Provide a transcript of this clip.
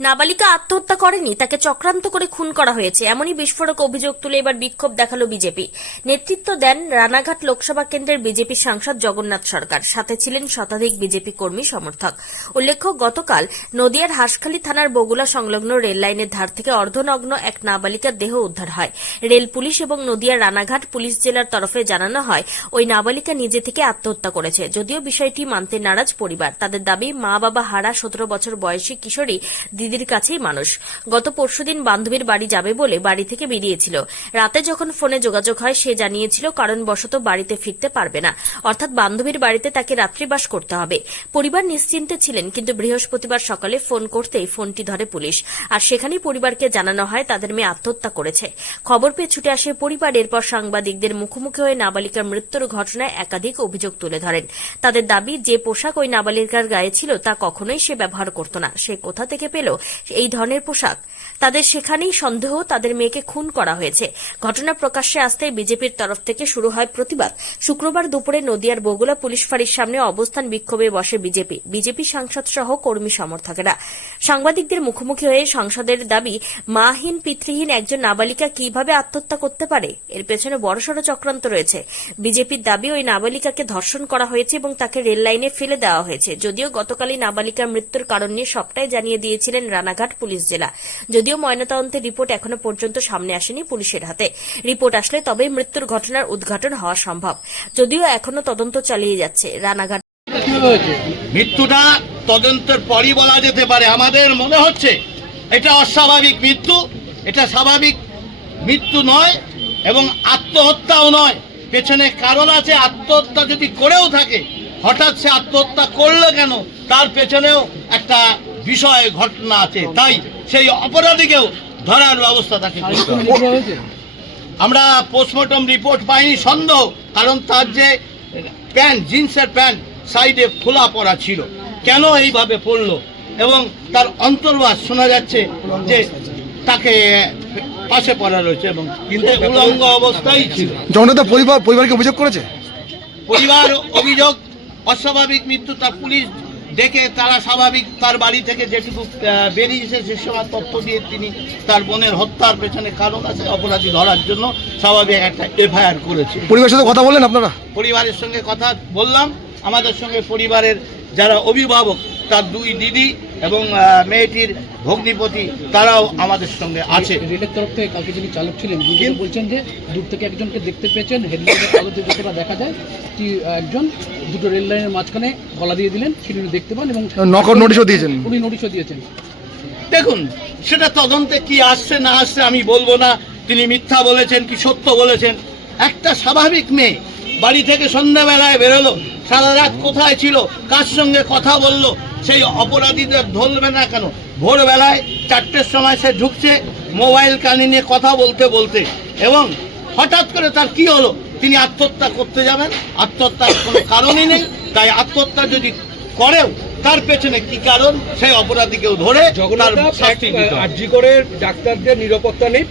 নাবালিকা আত্মহত্যা করেনি, তাকে চক্রান্ত করে খুন করা হয়েছে। এমনই বিস্ফোরক অভিযোগ তুলে এবার বিক্ষোভ দেখাল বিজেপি। নেতৃত্ব দেন রানাঘাট লোকসভা কেন্দ্রের বিজেপি সাংসদ জগন্নাথ সরকার। সাথে ছিলেন শতাধিক বিজেপি কর্মী সমর্থক। উল্লেখ্য, গতকাল নদিয়ার হাসখালী থানার বগুলা সংলগ্ন রেল লাইনের ধার থেকে অর্ধনগ্ন এক নাবালিকার দেহ উদ্ধার হয়। রেল পুলিশ এবং নদিয়ার রানাঘাট পুলিশ জেলার তরফে জানানো হয়, ওই নাবালিকা নিজে থেকে আত্মহত্যা করেছে। যদিও বিষয়টি মানতে নারাজ পরিবার, তাদের দাবি মা বাবা হারা সতেরো বছর বয়সী কিশোরী দিদির কাছেই মানুষ। গত পরশুদিন বান্ধবীর বাড়ি যাবে বলে বাড়ি থেকে বেরিয়েছিল। রাতে যখন ফোনে যোগাযোগ হয়, সে জানিয়েছিল কারণবশত বাড়িতে ফিরতে পারবে না। অর্থাৎ বান্ধবীর বাড়িতে তাকে রাত্রিবাস করতে হবে। পরিবার নিশ্চিন্তে ছিলেন, কিন্তু বৃহস্পতিবার সকালে ফোন করতেই ফোনটি ধরে পুলিশ। আর সেখানেই পরিবারকে জানানো হয়, তাদের মেয়ে আত্মহত্যা করেছে। খবর পেয়ে ছুটে আসে পরিবার, এরপর সাংবাদিকদের মুখোমুখি হয়ে নাবালিকার মৃত্যুর ঘটনায় একাধিক অভিযোগ তুলে ধরেন। তাদের দাবি, যে পোশাক ওই নাবালিকার গায়ে ছিল, তা কখনোই সে ব্যবহার করত না। সে কোথা থেকে পেল? এই ধরনের পোশাক। তাদের সেখানেই সন্দেহ তাদের মেয়েকে খুন করা হয়েছে। ঘটনা প্রকাশ্যে আসতেই বিজেপির তরফ থেকে শুরু হয় প্রতিবাদ। শুক্রবার দুপুরে নদিয়ার বগুলা পুলিশ ফাঁড়ির সামনে অবস্থান বিক্ষোভে বসে বিজেপি। বিজেপি সাংসদ সহ কর্মী সমর্থকেরা। সাংবাদিকদের মুখোমুখি হয়ে সংসদের দাবি, মাহীন, পিতৃহীন একজন নাবালিকা কীভাবে আত্মহত্যা করতে পারে? এর পেছনে বড়সড় চক্রান্ত রয়েছে। বিজেপির দাবি, ওই নাবালিকাকে ধর্ষণ করা হয়েছে এবং তাকে রেল লাইনে ফেলে দেওয়া হয়েছে। যদিও গতকালই নাবালিকার মৃত্যুর কারণ নিয়ে সবটাই জানিয়ে দিয়েছিলেন রানাঘাট পুলিশ জেলা। যদিও ময়নাতদন্তের রিপোর্ট এখনও পর্যন্ত সামনে আসেনি পুলিশের হাতে। রিপোর্ট আসলে তবেই মৃত্যুর ঘটনার উদ্ঘাটন হওয়া সম্ভব। যদিও এখনও তদন্ত চালিয়ে যাচ্ছে রানাঘাট। মৃত্যুটা তদন্তের পরই বলা যেতে পারে। আমাদের মনে হচ্ছে এটা অস্বাভাবিক মৃত্যু। এটা স্বাভাবিক মৃত্যু নয় এবং আত্মহত্যাও নয়। পেছনে কারণ আছে, আত্মহত্যা যদি করেও থাকে, হঠাৎ সে আত্মহত্যা করল কেন? তার পেছনেও একটা বিষয় ঘটনা আছে। তাই সেই অপরাধীকেও ধরার ব্যবস্থা তাকে আমরা পোস্টমর্টম রিপোর্ট পাইনি সন্দেহ কারণ তার যে প্যান্ট জিন্সের প্যান্ট সাইডে খোলা পড়া ছিল। কেন এইভাবে পড়ল? এবং তার অন্তর্বাস শোনা যাচ্ছে যে তাকে পাশে পড়া রয়েছে এবং কিন্তু উলঙ্গ অবস্থায় ছিল। জগন্নাথ পরিবার পরিবারকে অভিযোগ করেছে? পরিবার অভিযোগ অস্বাভাবিক মৃত্যু তার পুলিশ ডেকে তারা স্বাভাবিক তার বাড়ি থেকে যেটুকু বেরিয়ে বেরিয়েছে সে সময় তথ্য দিয়ে তিনি তার বোনের হত্যার পেছনে কারণ আছে অপরাধী ধরার জন্য স্বাভাবিক একটা এফআইআর করেছে। পরিবারের সাথে কথা বললেন আপনারা? পরিবারের সঙ্গে কথা বললাম। আমাদের সঙ্গে পরিবারের যারা অভিভাবক তার দুই দিদি এবং মেয়েটির ভগ্নিপতি তারাও আমাদের সঙ্গে আছে। রেলের তরফ থেকে কালকে যিনি চালক ছিলেন তিনি বলছেন যে দূর থেকে একজনকে দেখতে পেয়েছেন হেডলাইটের আলোতে যতটা দেখা যায় কি একজন দুটো রেল লাইনের মাঝখানে গলা দিয়ে দিলেন সেটি দেখতে পান এবং নকল নোটিশও দিয়েছেন। উনি নোটিশও দিয়েছেন। দেখুন সেটা তদন্তে কি আসছে না আসছে আমি বলব না। তিনি মিথ্যা বলেছেন কি সত্য বলেছেন। একটা স্বাভাবিক মেয়ে বাড়ি থেকে সন্ধ্যাবেলায় বেরোলো সারা রাত কোথায় ছিল? কার সঙ্গে কথা বলল? সেই অপরাধীদের ধরবে না কেন? ভোরবেলায় চারটের সময় সে ঢুকছে মোবাইল কানে নিয়ে কথা বলতে বলতে। এবং হঠাৎ করে তার কি হলো? তিনি আত্মহত্যা করতে যাবেন। আত্মহত্যার কোনো কারণই নেই। তাই আত্মহত্যা যদি করেও তার পেছনে কি কারণ? সেই অপরাধীকেও ধরে শাস্তি দিতে হবে। করে ডাক্তারদের নিরাপত্তা নেই